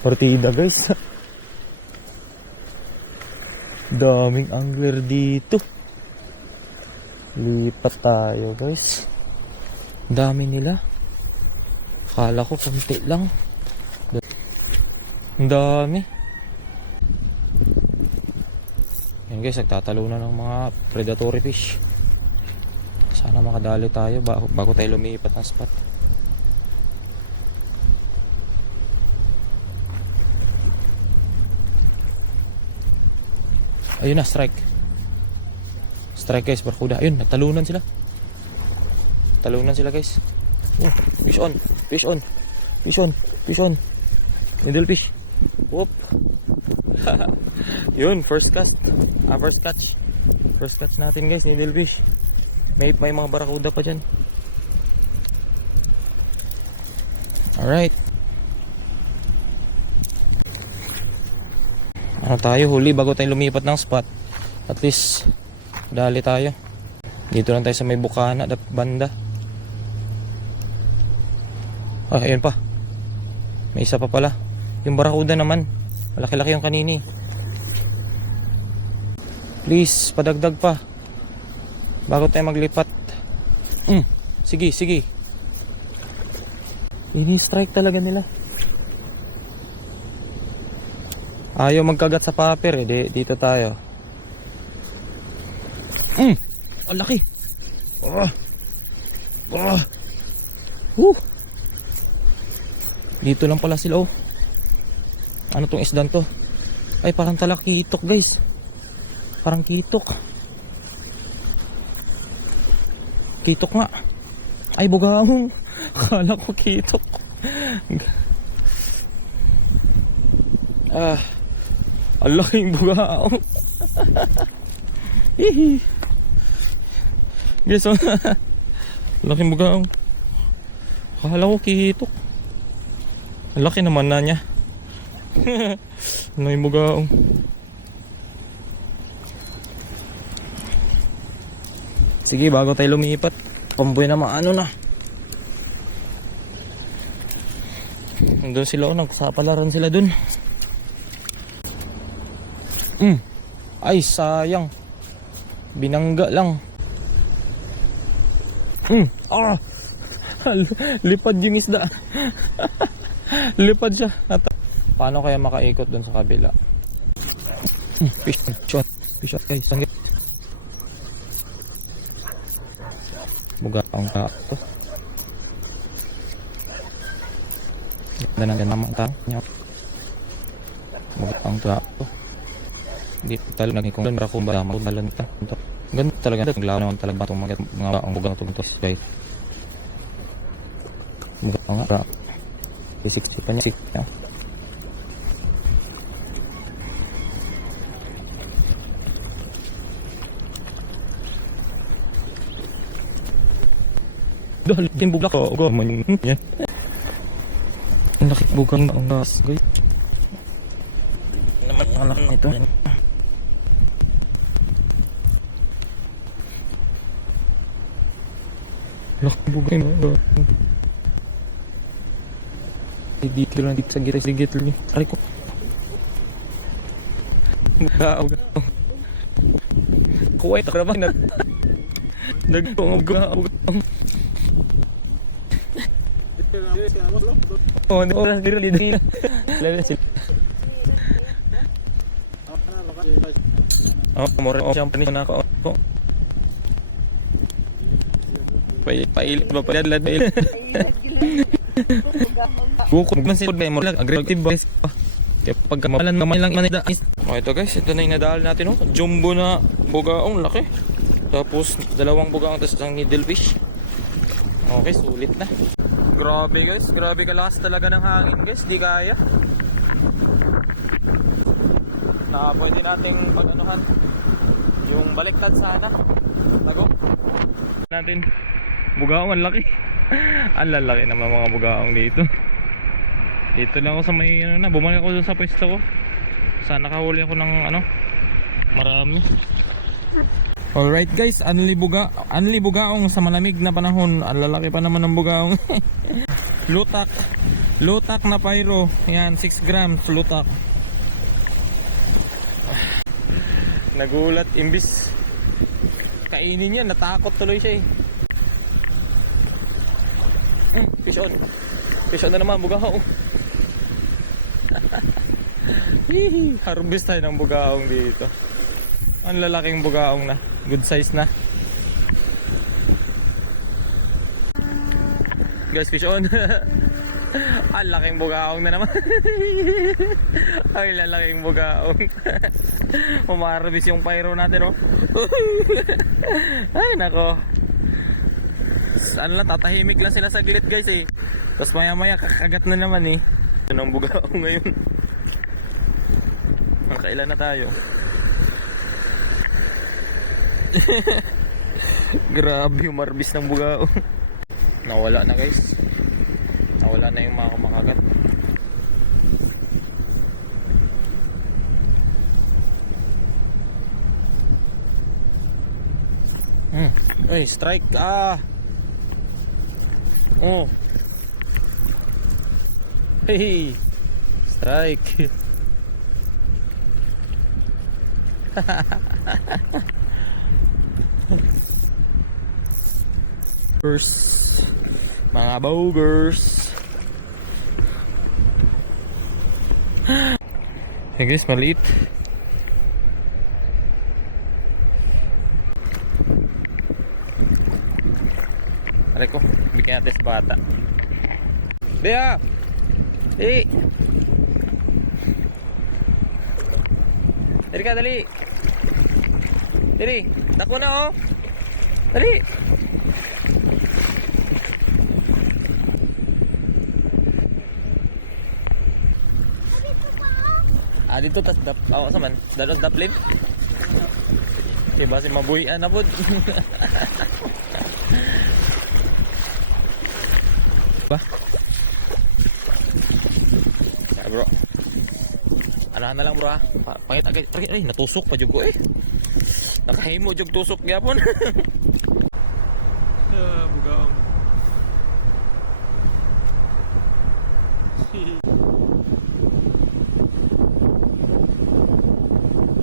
Partida guys. Daming angler dito. Lipat tayo guys. Dami nila. Akala ko konti lang. Ang dami. Yan guys, nagtatalunan ng mga predatory fish. Sana makadali tayo bago tayo lumipat ng spot. Ayun na, strike. Strike guys, barkuda. Ayun, nagtalunan sila. Talunan sila guys. Fish on, fish on, fish on, fish on. Needle fish. Whoop. Yun, first cast. First catch. First catch natin guys, needle fish. May mga barakuda pa dyan. Alright. Ano tayo, huli bago tayo lumipat ng spot. At least dali tayo. Dito lang tayo sa may bukana banda. Ayun pa. May isa pa pala. Yung barakuda naman, malaki-laki yung kanini. Please, padagdag pa bago tayo maglipat. Sige, sige. Ini-strike talaga nila. Ayaw magkagat sa paper eh. Dito tayo. Ang laki. Dito lang pala sila. Ano tong isdan to? Ay, parang talakitok guys. Parang kitok. Kitok nga. Ay, bugahong. Akala ko kitok. Ang laking bugahong. Hihi. Guys, laking bugahong. Akala ko kitok. Ang laki naman na niya. Ang laking bugahong. Sige, bago tayo lumipat, pamboy na maano na. Doon sila, nagsapalaran sila dun. Ay, sayang. Binangga lang. Lipad yung isda. Lipad siya. Paano kaya makaikot dun sa kabila? Fish shot. Fish shot guys. Buga ang to. Ganda na naman ta. Buga ang to. Hindi talo naging kung para kung ba magdalan ta. Ganda talaga naglaw naman talaga itong mga ang buga to guys. Buga ang ra. 60 pa niya. Dahil din bugla ko man yan. Ang laki bugang na ang gas guys. Naman ang laki nito. Laki bugang na. Dito lang dito sa gitna niya. Aray ko. Kuwait ka naman nagpungog. Oh, di oras dito nila. Lalo sila. More jump ni na ako. Pailit ba pala lad. Buko man sila mo lang aggressive guys. Kaya pag kamalan lang manida. Oh, ito guys, ito na yung nadal natin jumbo na bugaong laki. Tapos dalawang bugaong tapos ang needle fish. Okay, sulit na. Grabe guys, grabe kalas talaga ng hangin guys, di kaya. Pwede nating pag-anuhan yung baliktad sana. Tago natin. Bugaong ang laki. Ang lalaki naman mga bugaong dito. Dito lang ako sa may bumalik ako sa pwesto ko. Sana nakahuli ako ng marami. Alright guys, anli bugaong sa malamig na panahon. Ang lalaki pa naman ng bugaong. Lutak. Lutak na pyro. Yan, 6 grams lutak. Nagulat, imbis kainin niya, natakot tuloy siya eh. Fish on. Fish on na naman, bugaong. Harvest tayo ng bugaong dito. Ang lalaking bugaong na. Good size na. Guys, fish on. Ang laking bugaong na naman. Ang lalaking bugaong. Umarabis yung pyro natin, oh. Ay, nako. Ano lang, tatahimik lang sila saglit, guys, eh. Tapos maya maya kakagat na naman, eh. Ito ng bugaong ngayon. Kailan na tayo? Grabe yung marbis ng bugaong. Nawala na, guys. Nawala na yung mga kumakagat. Ay, strike. Oh. Hey. Strike. Mga bogers. Hey guys, maliit. Aray ko, bigyan natin sa bata. Bea! Eh! Dali ka, dali! Dali! Dako na, oh! Dali! Dito tas sa man, dalos daplin. Okay, base mabuhian na pod. Ba? Bro. Anahan na lang, bro. Pangita kay ay natusok pa jud ko eh. Nakahimo jud tusok gyapon. Bugaong.